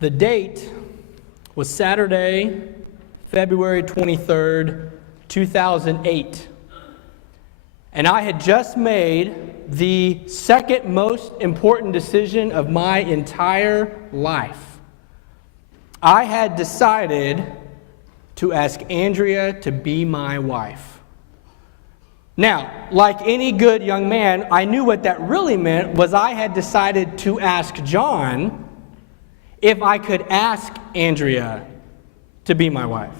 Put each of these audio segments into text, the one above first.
The date was Saturday, February 23rd, 2008. And I had just made the second most important decision of my entire life. I had decided to ask Andrea to be my wife. Now, like any good young man, I knew what that really meant was I had decided to ask John if I could ask Andrea to be my wife.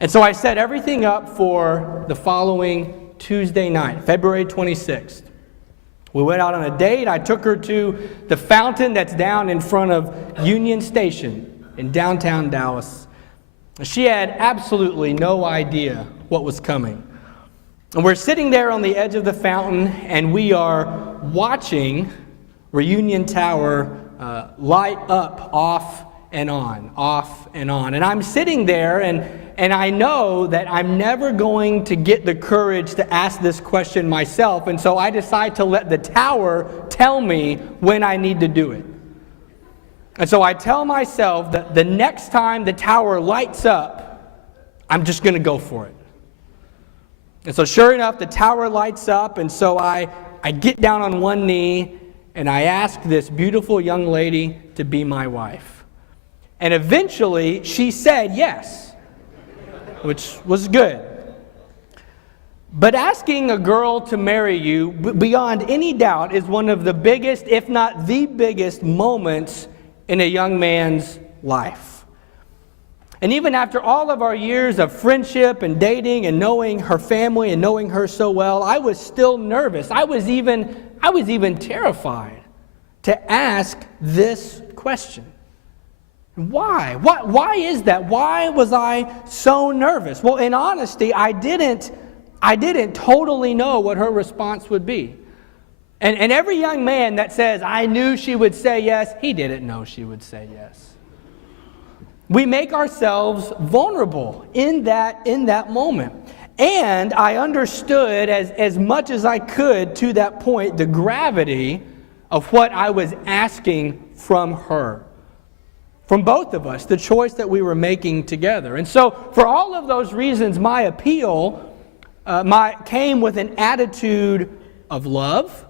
And so I set everything up for the following Tuesday night, February 26th. We went out on a date. I took her to the fountain that's down in front of Union Station in downtown Dallas. She had absolutely no idea what was coming. And we're sitting there on the edge of the fountain, and we are watching Reunion Tower light up off and on. And I'm sitting there, and I know that I'm never going to get the courage to ask this question myself, and so I decide to let the tower tell me when I need to do it. And so I tell myself that the next time the tower lights up, I'm just going to go for it. And so sure enough, the tower lights up, and so I get down on one knee, and I ask this beautiful young lady to be my wife. And eventually, she said yes, which was good. But asking a girl to marry you, beyond any doubt, is one of the biggest, if not the biggest, moments in a young man's life. And even after all of our years of friendship and dating and knowing her family and knowing her so well, I was still nervous. I was even terrified to ask this question. Why? Why is that? Why was I so nervous? Well, in honesty, I didn't totally know what her response would be. And every young man that says, I knew she would say yes, he didn't know she would say yes. We make ourselves vulnerable in that moment. And I understood as much as I could to that point the gravity of what I was asking from her. From both of us, the choice that we were making together. And so for all of those reasons, my appeal came with an attitude of love.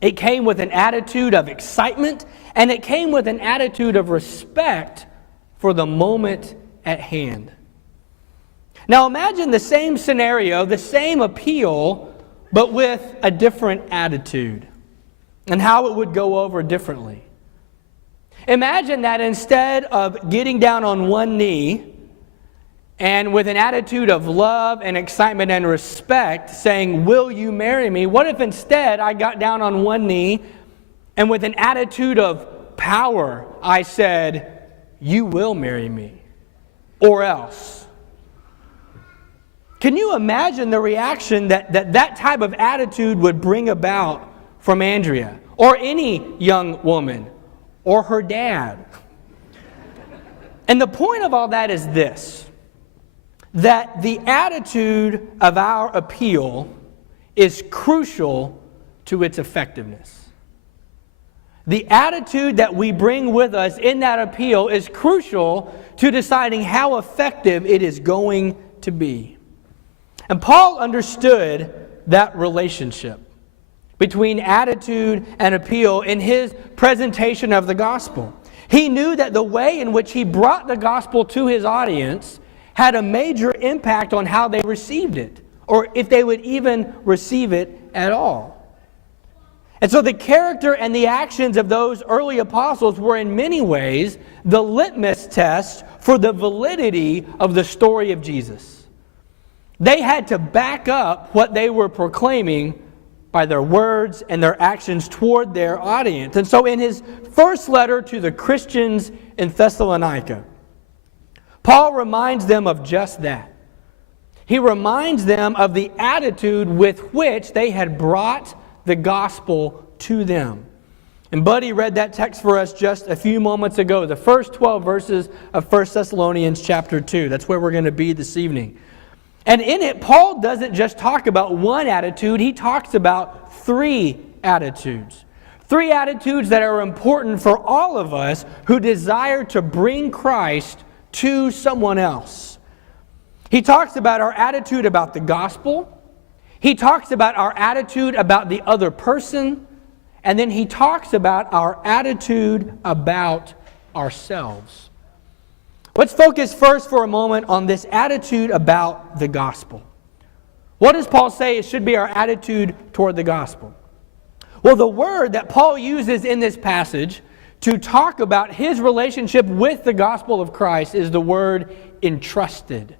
It came with an attitude of excitement, and it came with an attitude of respect for the moment at hand. Now imagine the same scenario, the same appeal, but with a different attitude, and how it would go over differently. Imagine that instead of getting down on one knee and with an attitude of love and excitement and respect saying, will you marry me? What if instead I got down on one knee and with an attitude of power I said, you will marry me, or else? Can you imagine the reaction that type of attitude would bring about from Andrea or any young woman or her dad? And the point of all that is this, that the attitude of our appeal is crucial to its effectiveness. The attitude that we bring with us in that appeal is crucial to deciding how effective it is going to be. And Paul understood that relationship between attitude and appeal in his presentation of the gospel. He knew that the way in which he brought the gospel to his audience had a major impact on how they received it, or if they would even receive it at all. And so the character and the actions of those early apostles were in many ways the litmus test for the validity of the story of Jesus. They had to back up what they were proclaiming by their words and their actions toward their audience. And so in his first letter to the Christians in Thessalonica, Paul reminds them of just that. He reminds them of the attitude with which they had brought the gospel to them. And Buddy read that text for us just a few moments ago, the first 12 verses of 1 Thessalonians chapter 2. That's where we're going to be this evening. And in it, Paul doesn't just talk about one attitude, he talks about three attitudes. 3 attitudes that are important for all of us who desire to bring Christ to someone else. He talks about our attitude about the gospel. He talks about our attitude about the other person. And then he talks about our attitude about ourselves. Let's focus first for a moment on this attitude about the gospel. What does Paul say it should be our attitude toward the gospel? Well, the word that Paul uses in this passage to talk about his relationship with the gospel of Christ is the word entrusted.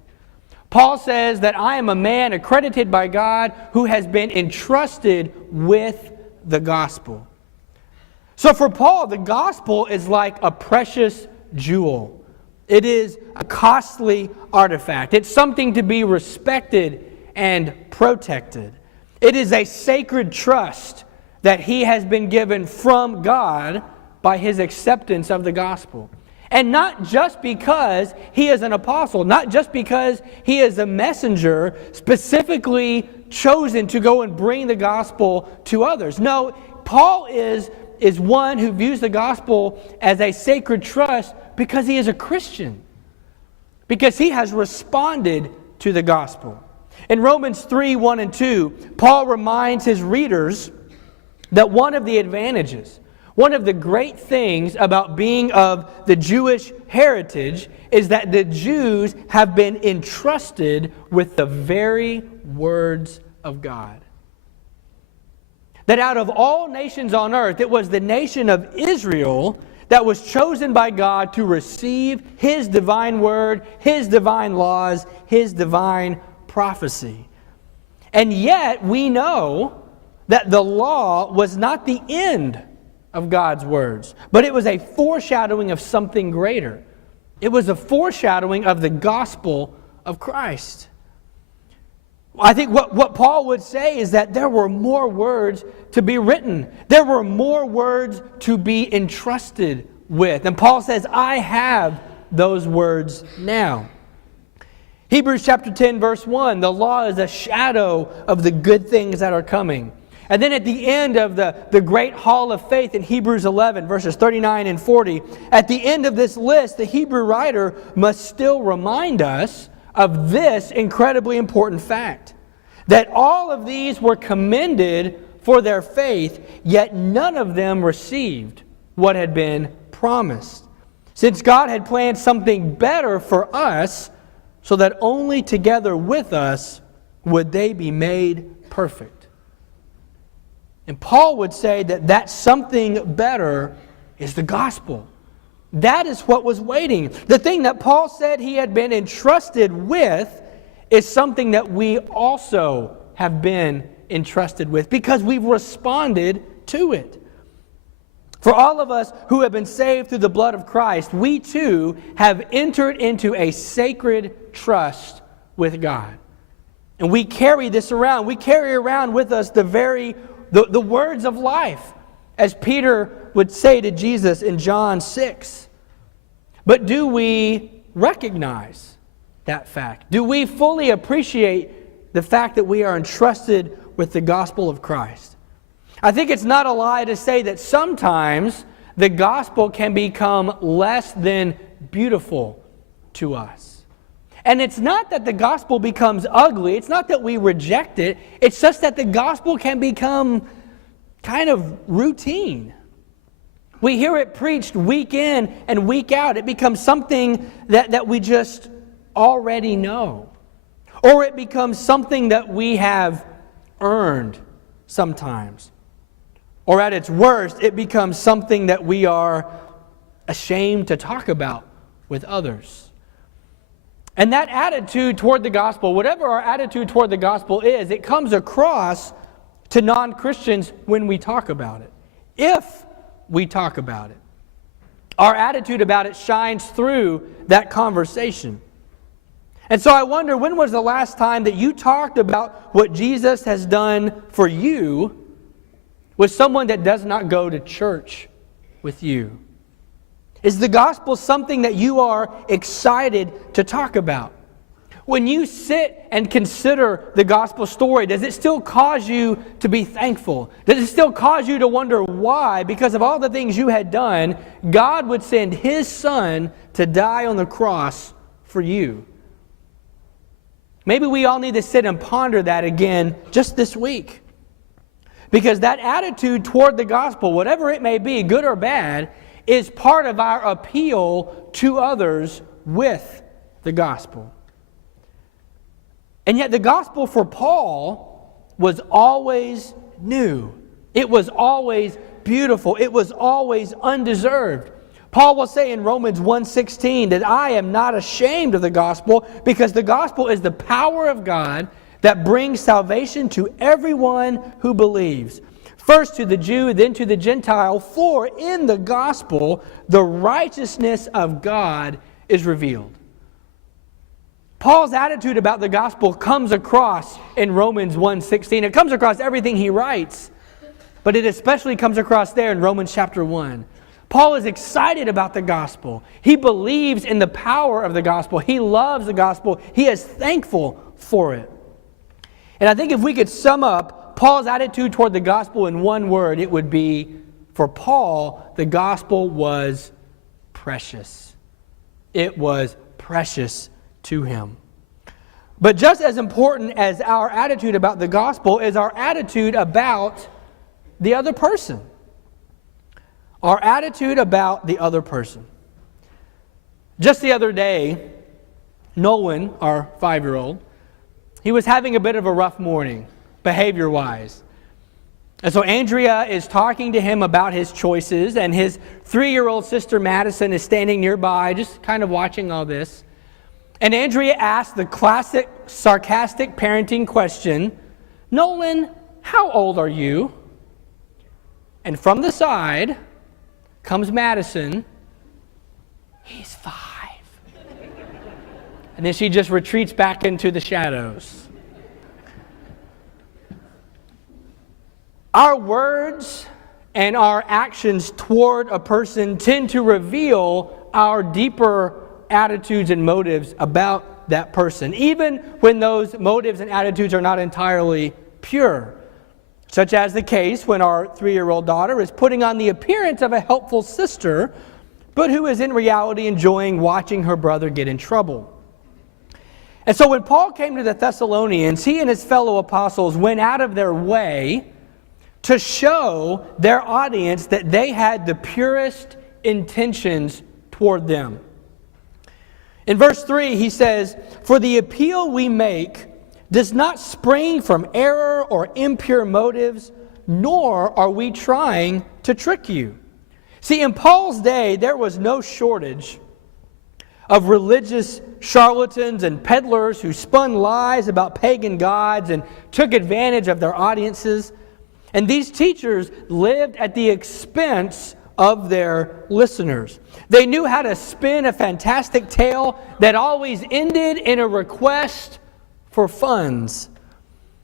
Paul says that I am a man accredited by God who has been entrusted with the gospel. So for Paul, the gospel is like a precious jewel. It is a costly artifact. It's something to be respected and protected. It is a sacred trust that he has been given from God by his acceptance of the gospel. And not just because he is an apostle, not just because he is a messenger specifically chosen to go and bring the gospel to others. No, Paul is one who views the gospel as a sacred trust because he is a Christian, because he has responded to the gospel. In Romans 3, 1 and 2, Paul reminds his readers that one of the advantages, one of the great things about being of the Jewish heritage is that the Jews have been entrusted with the very words of God. That out of all nations on earth, it was the nation of Israel that was chosen by God to receive His divine word, His divine laws, His divine prophecy. And yet we know that the law was not the end of God's words, but it was a foreshadowing of something greater. It was a foreshadowing of the gospel of Christ. I think what Paul would say is that there were more words to be written. There were more words to be entrusted with. And Paul says, I have those words now. Hebrews chapter 10, verse 1, the law is a shadow of the good things that are coming. And then at the end of the great hall of faith in Hebrews 11, verses 39 and 40, at the end of this list, the Hebrew writer must still remind us of this incredibly important fact, that all of these were commended for their faith, yet none of them received what had been promised, since God had planned something better for us, so that only together with us would they be made perfect. And Paul would say that something better is the gospel. That is what was waiting. The thing that Paul said he had been entrusted with is something that we also have been entrusted with because we've responded to it. For all of us who have been saved through the blood of Christ, we too have entered into a sacred trust with God. And we carry this around. We carry around with us the words of life, as Peter would say to Jesus in John 6. But do we recognize that fact? Do we fully appreciate the fact that we are entrusted with the gospel of Christ? I think it's not a lie to say that sometimes the gospel can become less than beautiful to us. And it's not that the gospel becomes ugly. It's not that we reject it. It's just that the gospel can become kind of routine. We hear it preached week in and week out. It becomes something that we just already know. Or it becomes something that we have earned sometimes. Or at its worst, it becomes something that we are ashamed to talk about with others. And that attitude toward the gospel, whatever our attitude toward the gospel is, it comes across to non-Christians when we talk about it. If we talk about it. Our attitude about it shines through that conversation. And so I wonder, when was the last time that you talked about what Jesus has done for you with someone that does not go to church with you? Is the gospel something that you are excited to talk about? When you sit and consider the gospel story, does it still cause you to be thankful? Does it still cause you to wonder why, because of all the things you had done, God would send His Son to die on the cross for you? Maybe we all need to sit and ponder that again just this week. Because that attitude toward the gospel, whatever it may be, good or bad, is part of our appeal to others with the gospel. And yet the gospel for Paul was always new. It was always beautiful. It was always undeserved. Paul will say in Romans 1:16 that I am not ashamed of the gospel, because the gospel is the power of God that brings salvation to everyone who believes. First to the Jew, then to the Gentile, for in the gospel the righteousness of God is revealed. Paul's attitude about the gospel comes across in Romans 1:16. It comes across everything he writes, but it especially comes across there in Romans chapter 1. Paul is excited about the gospel. He believes in the power of the gospel. He loves the gospel. He is thankful for it. And I think if we could sum up Paul's attitude toward the gospel in one word, it would be, for Paul, the gospel was precious. It was precious to him. But just as important as our attitude about the gospel is our attitude about the other person. Our attitude about the other person. Just the other day, Nolan, our 5-year-old, he was having a bit of a rough morning, behavior-wise. And so Andrea is talking to him about his choices, and his 3-year-old sister Madison is standing nearby, just kind of watching all this. And Andrea asked the classic sarcastic parenting question, Nolan, how old are you? And from the side comes Madison, he's 5. And then she just retreats back into the shadows. Our words and our actions toward a person tend to reveal our deeper attitudes and motives about that person, even when those motives and attitudes are not entirely pure. Such as the case when our 3-year-old daughter is putting on the appearance of a helpful sister, but who is in reality enjoying watching her brother get in trouble. And so when Paul came to the Thessalonians, he and his fellow apostles went out of their way to show their audience that they had the purest intentions toward them. In verse 3, he says, for the appeal we make does not spring from error or impure motives, nor are we trying to trick you. See, in Paul's day, there was no shortage of religious charlatans and peddlers who spun lies about pagan gods and took advantage of their audiences. And these teachers lived at the expense of their listeners. They knew how to spin a fantastic tale that always ended in a request for funds.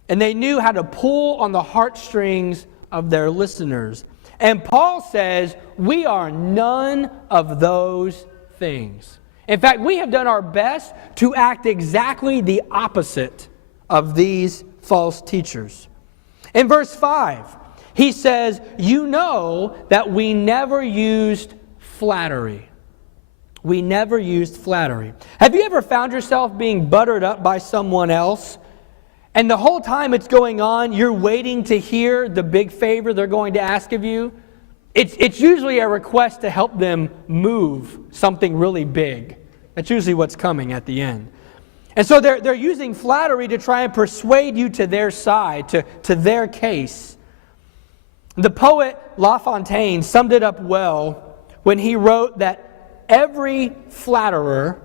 And they knew how to pull on the heartstrings of their listeners. And Paul says, we are none of those things. In fact, we have done our best to act exactly the opposite of these false teachers. In verse 5, he says, you know that we never used flattery. We never used flattery. Have you ever found yourself being buttered up by someone else, and the whole time it's going on, you're waiting to hear the big favor they're going to ask of you? It's usually a request to help them move something really big. That's usually what's coming at the end. And so they're using flattery to try and persuade you to their side, to their case. The poet La Fontaine summed it up well when he wrote that every flatterer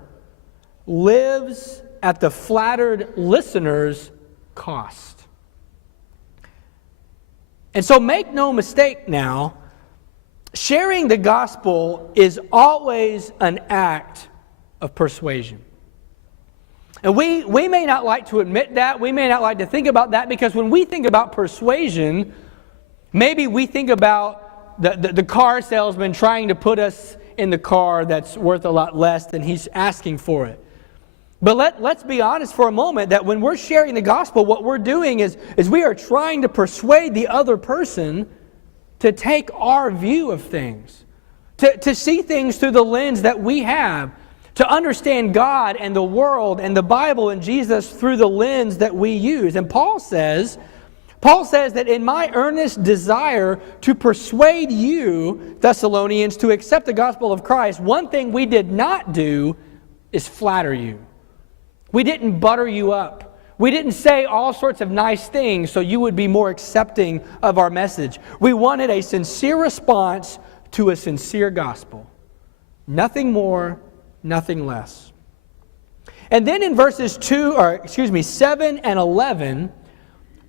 lives at the flattered listener's cost. And so make no mistake now, sharing the gospel is always an act of persuasion. And we may not like to admit that, we may not like to think about that, because when we think about persuasion, maybe we think about the car salesman trying to put us in the car that's worth a lot less than he's asking for it. But let's be honest for a moment that when we're sharing the gospel, what we're doing is we are trying to persuade the other person to take our view of things, to see things through the lens that we have, to understand God and the world and the Bible and Jesus through the lens that we use. And Paul says that in my earnest desire to persuade you, Thessalonians, to accept the gospel of Christ, one thing we did not do is flatter you. We didn't butter you up. We didn't say all sorts of nice things so you would be more accepting of our message. We wanted a sincere response to a sincere gospel. Nothing more, nothing less. And then in verses 7 and 11,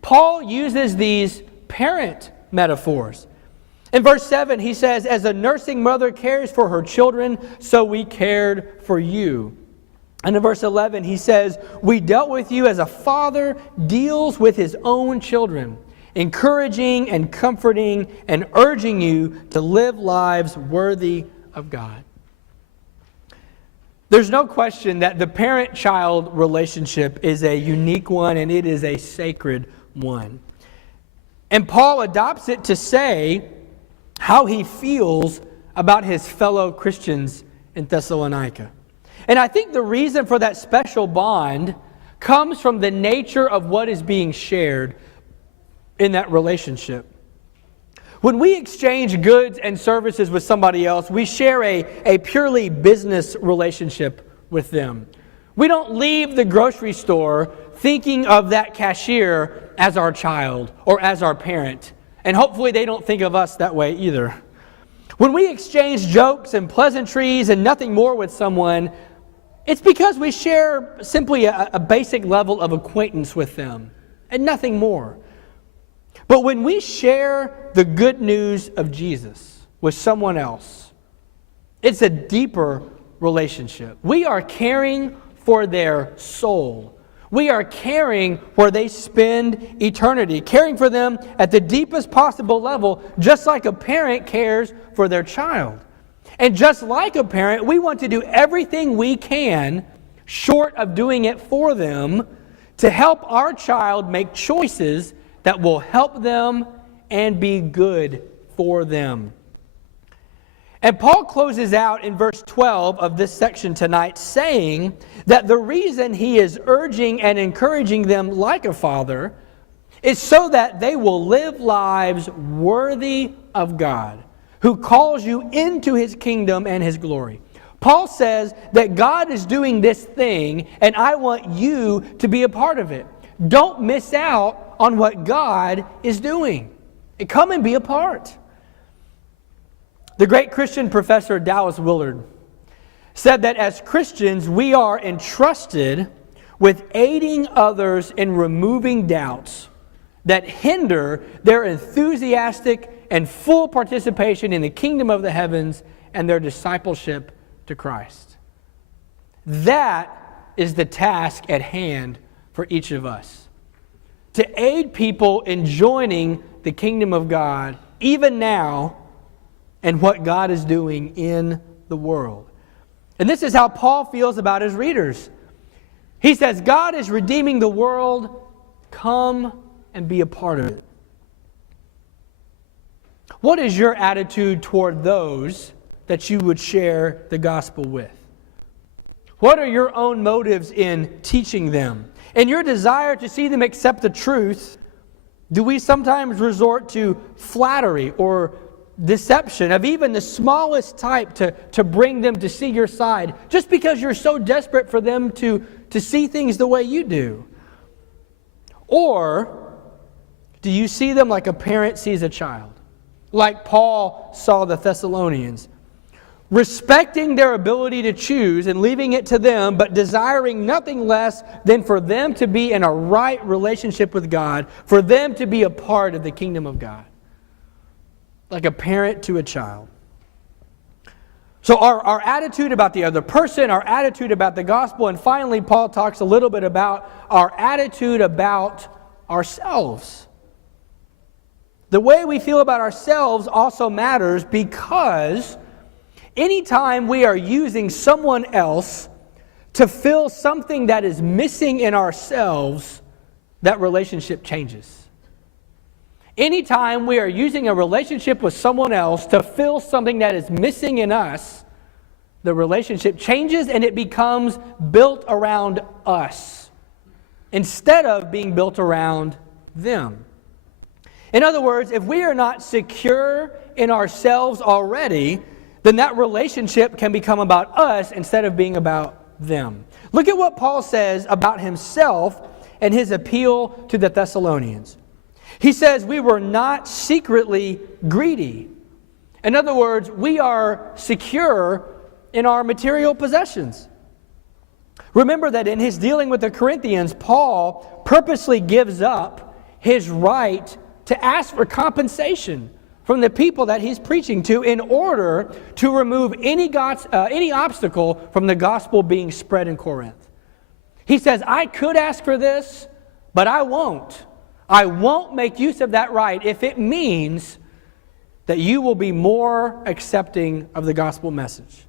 Paul uses these parent metaphors. In verse 7, he says, as a nursing mother cares for her children, so we cared for you. And in verse 11, he says, we dealt with you as a father deals with his own children, encouraging and comforting and urging you to live lives worthy of God. There's no question that the parent-child relationship is a unique one and it is a sacred one. And Paul adopts it to say how he feels about his fellow Christians in Thessalonica. And I think the reason for that special bond comes from the nature of what is being shared in that relationship. When we exchange goods and services with somebody else, we share a purely business relationship with them. We don't leave the grocery store thinking of that cashier as our child or as our parent. And hopefully they don't think of us that way either. When we exchange jokes and pleasantries and nothing more with someone, it's because we share simply a basic level of acquaintance with them and nothing more. But when we share the good news of Jesus with someone else, it's a deeper relationship. We are caring for their soul. We are caring where they spend eternity, caring for them at the deepest possible level, just like a parent cares for their child. And just like a parent, we want to do everything we can, short of doing it for them, to help our child make choices that will help them and be good for them. And Paul closes out in verse 12 of this section tonight saying that the reason he is urging and encouraging them like a father is so that they will live lives worthy of God, who calls you into his kingdom and his glory. Paul says that God is doing this thing and I want you to be a part of it. Don't miss out on what God is doing. Come and be a part. The great Christian professor Dallas Willard said that as Christians, we are entrusted with aiding others in removing doubts that hinder their enthusiastic and full participation in the kingdom of the heavens and their discipleship to Christ. That is the task at hand for each of us. To aid people in joining the kingdom of God, even now, and what God is doing in the world. And this is how Paul feels about his readers. He says, God is redeeming the world. Come and be a part of it. What is your attitude toward those that you would share the gospel with? What are your own motives in teaching them? In your desire to see them accept the truth, do we sometimes resort to flattery or deception of even the smallest type to bring them to see your side just because you're so desperate for them to see things the way you do? Or do you see them like a parent sees a child? Like Paul saw the Thessalonians, respecting their ability to choose and leaving it to them, but desiring nothing less than for them to be in a right relationship with God, for them to be a part of the kingdom of God. Like a parent to a child. So our attitude about the other person, our attitude about the gospel, and finally Paul talks a little bit about our attitude about ourselves. The way we feel about ourselves also matters, because anytime we are using someone else to fill something that is missing in ourselves, that relationship changes. Anytime we are using a relationship with someone else to fill something that is missing in us, the relationship changes and it becomes built around us instead of being built around them. In other words, if we are not secure in ourselves already, then that relationship can become about us instead of being about them. Look at what Paul says about himself and his appeal to the Thessalonians. He says, we were not secretly greedy. In other words, we are secure in our material possessions. Remember that in his dealing with the Corinthians, Paul purposely gives up his right to ask for compensation from the people that he's preaching to in order to remove any obstacle from the gospel being spread in Corinth. He says, I could ask for this, but I won't. I won't make use of that right if it means that you will be more accepting of the gospel message.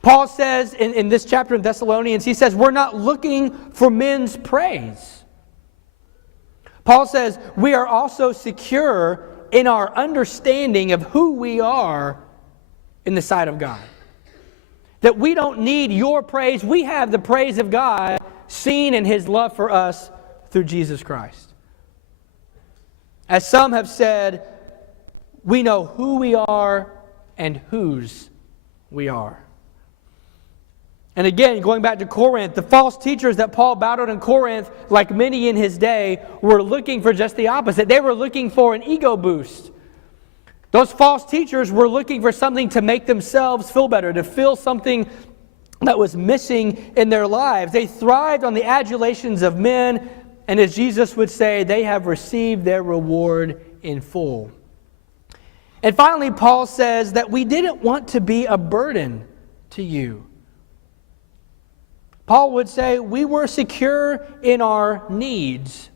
Paul says in this chapter in Thessalonians, he says, we're not looking for men's praise. Paul says, we are also secure in our understanding of who we are in the sight of God. That we don't need your praise. We have the praise of God seen in his love for us through Jesus Christ. As some have said, we know who we are and whose we are. And again, going back to Corinth, the false teachers that Paul battled in Corinth, like many in his day, were looking for just the opposite. They were looking for an ego boost. Those false teachers were looking for something to make themselves feel better, to feel something that was missing in their lives. They thrived on the adulations of men, and as Jesus would say, they have received their reward in full. And finally, Paul says that we didn't want to be a burden to you. Paul would say we were secure in our needs.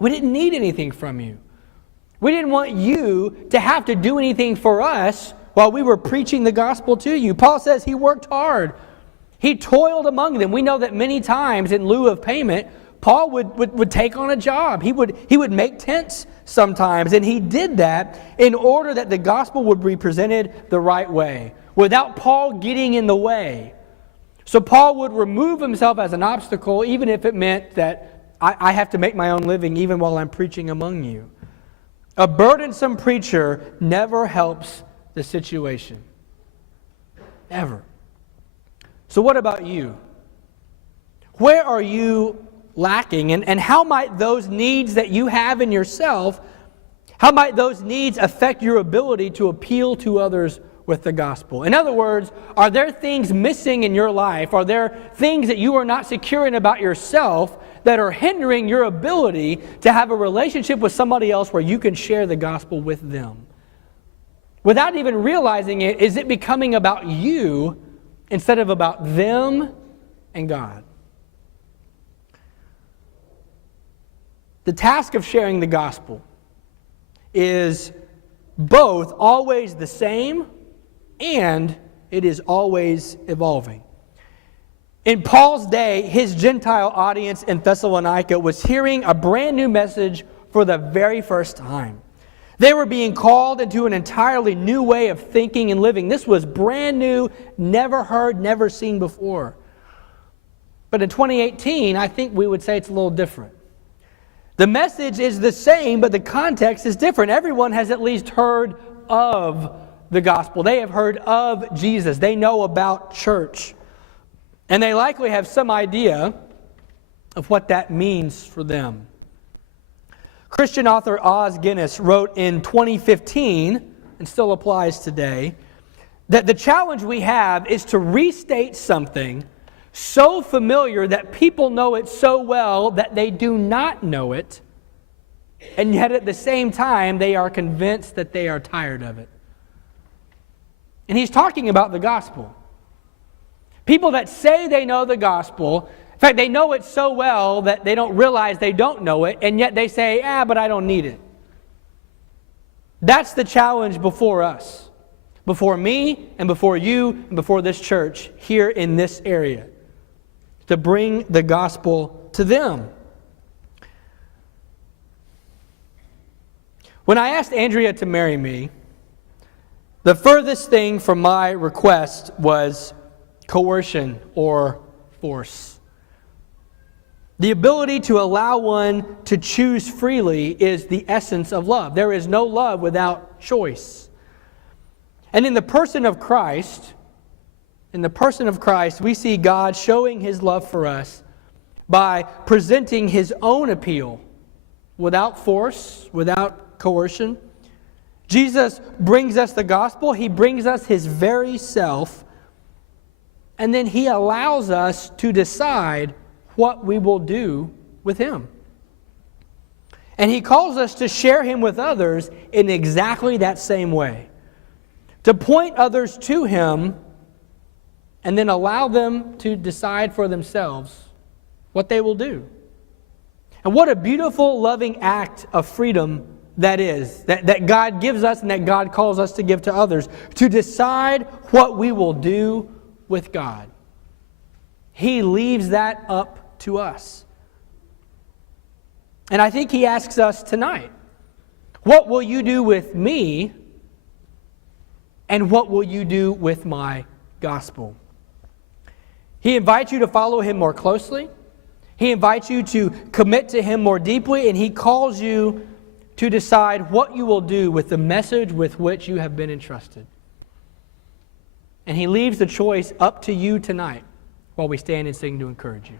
We didn't need anything from you. We didn't want you to have to do anything for us while we were preaching the gospel to you. Paul says he worked hard. He toiled among them. We know that many times in lieu of payment, Paul would take on a job. He would make tents sometimes, and he did that in order that the gospel would be presented the right way, without Paul getting in the way. So Paul would remove himself as an obstacle, even if it meant that I have to make my own living even while I'm preaching among you. A burdensome preacher never helps the situation. Ever. So what about you? Where are you lacking? And how might those needs that you have in yourself, how might those needs affect your ability to appeal to others with the gospel? In other words, are there things missing in your life? Are there things that you are not secure in about yourself that are hindering your ability to have a relationship with somebody else where you can share the gospel with them? Without even realizing it, is it becoming about you instead of about them and God? The task of sharing the gospel is both always the same and it is always evolving. In Paul's day, his Gentile audience in Thessalonica was hearing a brand new message for the very first time. They were being called into an entirely new way of thinking and living. This was brand new, never heard, never seen before. But in 2018, I think we would say it's a little different. The message is the same, but the context is different. Everyone has at least heard of the gospel. They have heard of Jesus. They know about church. And they likely have some idea of what that means for them. Christian author Os Guinness wrote in 2015, and still applies today, that the challenge we have is to restate something so familiar that people know it so well that they do not know it, and yet at the same time they are convinced that they are tired of it. And he's talking about the gospel. People that say they know the gospel, in fact, they know it so well that they don't realize they don't know it, and yet they say, but I don't need it. That's the challenge before us, before me, and before you, and before this church here in this area. to bring the gospel to them. When I asked Andrea to marry me, the furthest thing from my request was coercion or force. The ability to allow one to choose freely is the essence of love. There is no love without choice. And in the person of Christ, we see God showing His love for us by presenting His own appeal without force, without coercion. Jesus brings us the gospel. He brings us His very self. And then He allows us to decide what we will do with Him. And He calls us to share Him with others in exactly that same way. To point others to Him and then allow them to decide for themselves what they will do. And what a beautiful, loving act of freedom that is, that God gives us and that God calls us to give to others, to decide what we will do with God. He leaves that up to us. And I think He asks us tonight, what will you do with me, and what will you do with my gospel? He invites you to follow Him more closely. He invites you to commit to Him more deeply, and He calls you to decide what you will do with the message with which you have been entrusted. And He leaves the choice up to you tonight while we stand and sing to encourage you.